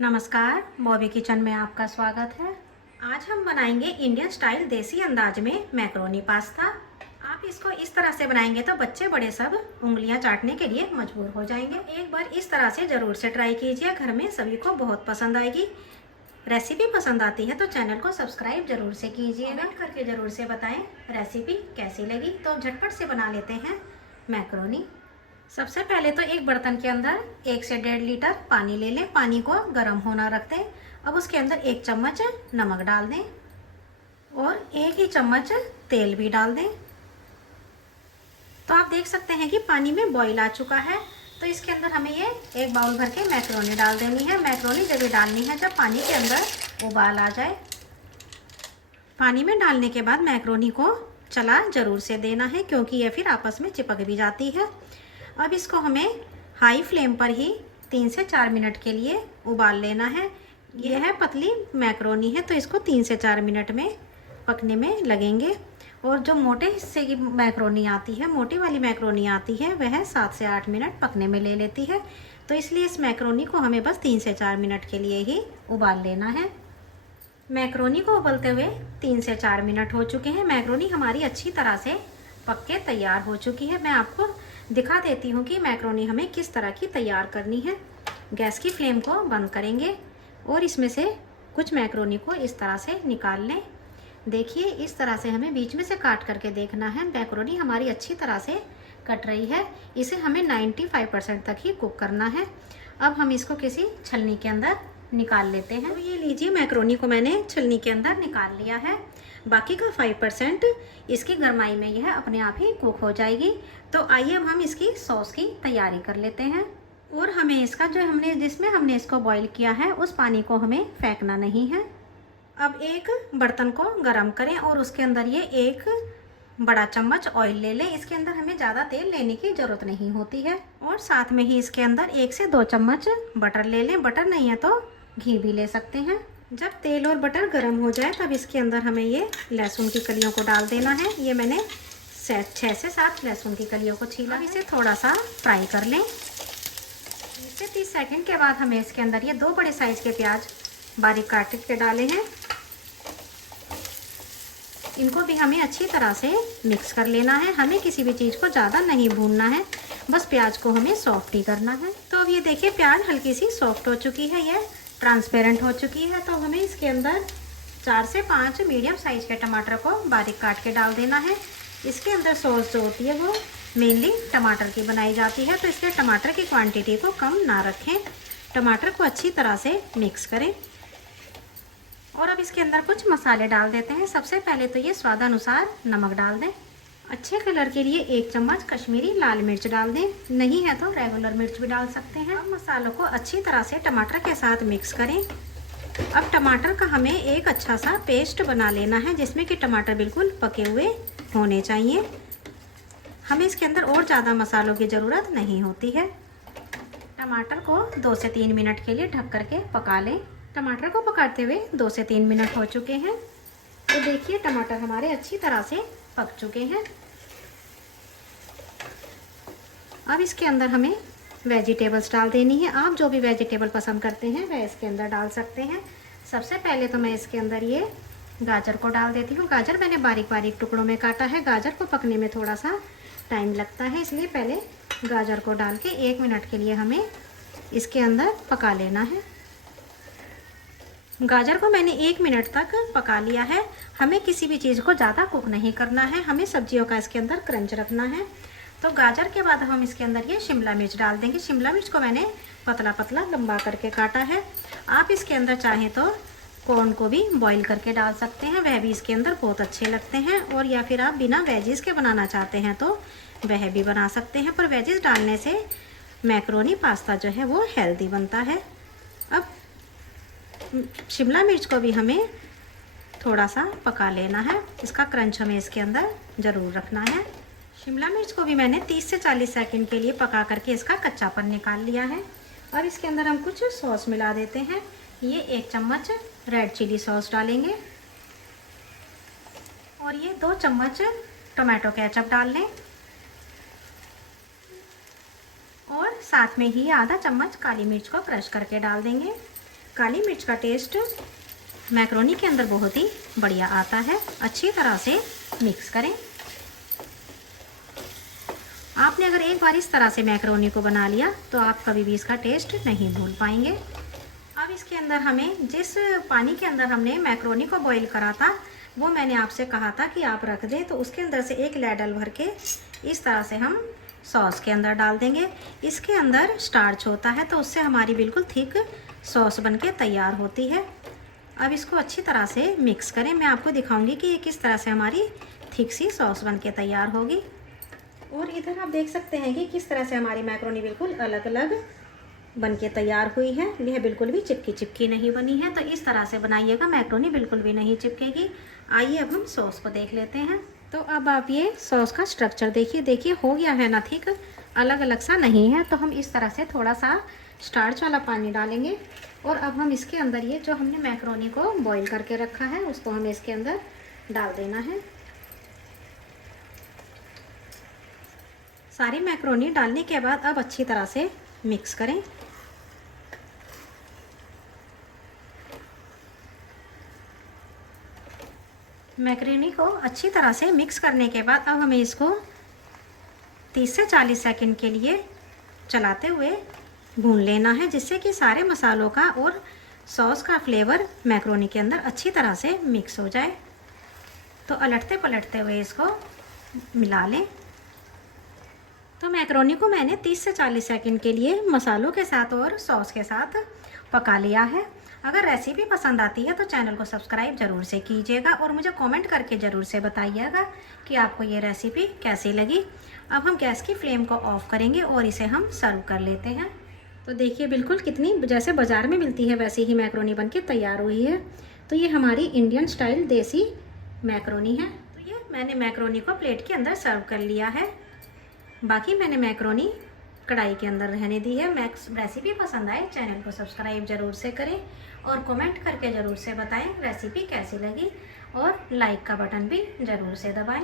नमस्कार, बॉबी किचन में आपका स्वागत है। आज हम बनाएंगे इंडियन स्टाइल देसी अंदाज में मैक्रोनी पास्ता। आप इसको इस तरह से बनाएंगे तो बच्चे बड़े सब उंगलियां चाटने के लिए मजबूर हो जाएंगे। एक बार इस तरह से ज़रूर से ट्राई कीजिए, घर में सभी को बहुत पसंद आएगी। रेसिपी पसंद आती है तो चैनल को सब्सक्राइब जरूर से कीजिए, कमेंट करके ज़रूर से बताएं रेसिपी कैसी लगी। तो झटपट से बना लेते हैं मैक्रोनी। सबसे पहले तो एक बर्तन के अंदर 1 से 1.5 लीटर पानी ले लें। पानी को गर्म होना रख दें। अब उसके अंदर 1 चम्मच नमक डाल दें और 1 ही चम्मच तेल भी डाल दें। तो आप देख सकते हैं कि पानी में बॉईल आ चुका है। तो इसके अंदर हमें ये 1 बाउल भर के मैक्रोनी डाल देनी है। मैक्रोनी जब भी डालनी है जब पानी के अंदर उबाल आ जाए। पानी में डालने के बाद मैक्रोनी को चला ज़रूर से देना है, क्योंकि ये फिर आपस में चिपक भी जाती है। अब इसको हमें हाई फ्लेम पर ही 3 से 4 मिनट के लिए उबाल लेना है। यह है पतली मैक्रोनी है तो इसको 3 से 4 मिनट में पकने में लगेंगे। और जो मोटे हिस्से की मैक्रोनी आती है, मोटी वाली मैक्रोनी आती है, वह 7 से 8 मिनट पकने में ले लेती है। तो इसलिए इस मैक्रोनी को हमें बस 3 से 4 मिनट के लिए ही उबाल लेना है। मैक्रोनी को उबलते हुए 3 से 4 मिनट हो चुके हैं। मैक्रोनी हमारी अच्छी तरह से पक के तैयार हो चुकी है। मैं आपको दिखा देती हूँ कि मैक्रोनी हमें किस तरह की तैयार करनी है। गैस की फ्लेम को बंद करेंगे और इसमें से कुछ मैक्रोनी को इस तरह से निकाल लें। देखिए, इस तरह से हमें बीच में से काट करके देखना है। मैक्रोनी हमारी अच्छी तरह से कट रही है। इसे हमें 95% तक ही कुक करना है। अब हम इसको किसी छलनी के अंदर निकाल लेते हैं। तो ये लीजिए, मैक्रोनी को मैंने छलनी के अंदर निकाल लिया है। बाकी का 5% इसकी गरमाई में यह अपने आप ही कुक हो जाएगी। तो आइए अब हम इसकी सॉस की तैयारी कर लेते हैं। और हमें इसका जिसमें हमने इसको बॉईल किया है उस पानी को हमें फेंकना नहीं है। अब एक बर्तन को गरम करें और उसके अंदर ये 1 बड़ा चम्मच ऑयल ले लें। इसके अंदर हमें ज़्यादा तेल लेने की ज़रूरत नहीं होती है। और साथ में ही इसके अंदर 1 से 2 चम्मच बटर ले लें। बटर नहीं है तो घी भी ले सकते हैं। जब तेल और बटर गर्म हो जाए तब इसके अंदर हमें ये लहसुन की कलियों को डाल देना है। ये मैंने 6 से 7 लहसुन की कलियों को छीला है। इसे थोड़ा सा फ्राई कर लें। 20 से 30 सेकंड के बाद हमें इसके अंदर ये 2 बड़े साइज के प्याज बारीक काट के डाले हैं। इनको भी हमें अच्छी तरह से मिक्स कर लेना है। हमें किसी भी चीज़ को ज़्यादा नहीं भूनना है, बस प्याज को हमें सॉफ्ट ही करना है। तो अब ये देखिए, प्याज हल्की सी सॉफ्ट हो चुकी है, ये ट्रांसपेरेंट हो चुकी है। तो हमें इसके अंदर 4 से 5 मीडियम साइज के टमाटर को बारीक काट के डाल देना है। इसके अंदर सॉस जो होती है वो मेनली टमाटर की बनाई जाती है, तो इसलिए टमाटर की क्वांटिटी को कम ना रखें। टमाटर को अच्छी तरह से मिक्स करें। और अब इसके अंदर कुछ मसाले डाल देते हैं। सबसे पहले तो ये स्वादानुसार नमक डाल दें। अच्छे कलर के लिए 1 चम्मच कश्मीरी लाल मिर्च डाल दें, नहीं है तो रेगुलर मिर्च भी डाल सकते हैं। अब मसालों को अच्छी तरह से टमाटर के साथ मिक्स करें। अब टमाटर का हमें एक अच्छा सा पेस्ट बना लेना है, जिसमें कि टमाटर बिल्कुल पके हुए होने चाहिए। हमें इसके अंदर और ज़्यादा मसालों की ज़रूरत नहीं होती है। टमाटर को 2 से 3 मिनट के लिए ढक करके पका लें। टमाटर को पकाते हुए 2 से 3 मिनट हो चुके हैं। तो देखिए, टमाटर हमारे अच्छी तरह से पक चुके हैं। अब इसके अंदर हमें वेजिटेबल्स डाल देनी है। आप जो भी वेजिटेबल पसंद करते हैं वह इसके अंदर डाल सकते हैं। सबसे पहले तो मैं इसके अंदर ये गाजर को डाल देती हूँ। गाजर मैंने बारीक बारीक टुकड़ों में काटा है। गाजर को पकने में थोड़ा सा टाइम लगता है, इसलिए पहले गाजर को डाल के 1 मिनट के लिए हमें इसके अंदर पका लेना है। गाजर को मैंने 1 मिनट तक पका लिया है। हमें किसी भी चीज़ को ज़्यादा कुक नहीं करना है, हमें सब्जियों का इसके अंदर क्रंच रखना है। तो गाजर के बाद हम इसके अंदर ये शिमला मिर्च डाल देंगे। शिमला मिर्च को मैंने पतला पतला लंबा करके काटा है। आप इसके अंदर चाहें तो कॉर्न को भी बॉईल करके डाल सकते हैं, वह भी इसके अंदर बहुत अच्छे लगते हैं। और या फिर आप बिना वेजिस के बनाना चाहते हैं तो वह भी बना सकते हैं, पर वेजिस डालने से मैक्रोनी पास्ता जो है वो हेल्दी बनता है। अब शिमला मिर्च को भी हमें थोड़ा सा पका लेना है। इसका क्रंच हमें इसके अंदर ज़रूर रखना है। शिमला मिर्च को भी मैंने 30 से 40 सेकंड के लिए पका करके इसका कच्चापन निकाल लिया है। अब इसके अंदर हम कुछ सॉस मिला देते हैं। ये 1 चम्मच रेड चिली सॉस डालेंगे और ये 2 चम्मच टोमेटो केचप डाल लें और साथ में ही आधा चम्मच काली मिर्च को क्रश करके डाल देंगे। काली मिर्च का टेस्ट मैक्रोनी के अंदर बहुत ही बढ़िया आता है। अच्छी तरह से मिक्स करें। आपने अगर एक बार इस तरह से मैक्रोनी को बना लिया तो आप कभी भी इसका टेस्ट नहीं भूल पाएंगे। अब इसके अंदर हमें जिस पानी के अंदर हमने मैक्रोनी को बॉईल करा था वो मैंने आपसे कहा था कि आप रख दें, तो उसके अंदर से एक लैडल भर के इस तरह से हम सॉस के अंदर डाल देंगे। इसके अंदर स्टार्च होता है तो उससे हमारी बिल्कुल थिक सॉस बनके तैयार होती है। अब इसको अच्छी तरह से मिक्स करें। मैं आपको दिखाऊंगी कि ये किस तरह से हमारी थिक सी सॉस बनके तैयार होगी। और इधर आप देख सकते हैं कि किस तरह से हमारी मैक्रोनी बिल्कुल अलग अलग बनके तैयार हुई है। यह बिल्कुल भी चिपकी चिपकी नहीं बनी है। तो इस तरह से बनाइएगा, मैक्रोनी बिल्कुल भी नहीं चिपकेगी। आइए अब हम सॉस को देख लेते हैं। तो अब आप ये सॉस का स्ट्रक्चर देखिए हो गया है ना थिक, अलग अलग सा नहीं है। तो हम इस तरह से थोड़ा सा स्टार्च वाला पानी डालेंगे और अब हम इसके अंदर ये जो हमने मैक्रोनी को बॉईल करके रखा है उसको हमें इसके अंदर डाल देना है। सारी मैक्रोनी डालने के बाद अब अच्छी तरह से मिक्स करें। मैक्रोनी को अच्छी तरह से मिक्स करने के बाद अब हमें इसको 30 से 40 सेकंड के लिए चलाते हुए भून लेना है, जिससे कि सारे मसालों का और सॉस का फ्लेवर मैक्रोनी के अंदर अच्छी तरह से मिक्स हो जाए। तो अलटते पलटते हुए इसको मिला लें। तो मैक्रोनी को मैंने 30 से 40 सेकंड के लिए मसालों के साथ और सॉस के साथ पका लिया है। अगर रेसिपी पसंद आती है तो चैनल को सब्सक्राइब ज़रूर से कीजिएगा और मुझे कमेंट करके ज़रूर से बताइएगा कि आपको ये रेसिपी कैसी लगी। अब हम गैस की फ्लेम को ऑफ़ करेंगे और इसे हम सर्व कर लेते हैं। तो देखिए बिल्कुल कितनी जैसे बाज़ार में मिलती है वैसी ही मैक्रोनी बनके तैयार हुई है। तो ये हमारी इंडियन स्टाइल देसी मैक्रोनी है। तो ये मैंने मैक्रोनी को प्लेट के अंदर सर्व कर लिया है। बाकी मैंने मैक्रोनी कढ़ाई के अंदर रहने दी है। रेसिपी पसंद आए चैनल को सब्सक्राइब ज़रूर से करें और कमेंट करके ज़रूर से बताएं रेसिपी कैसी लगी और लाइक का बटन भी ज़रूर से दबाएं।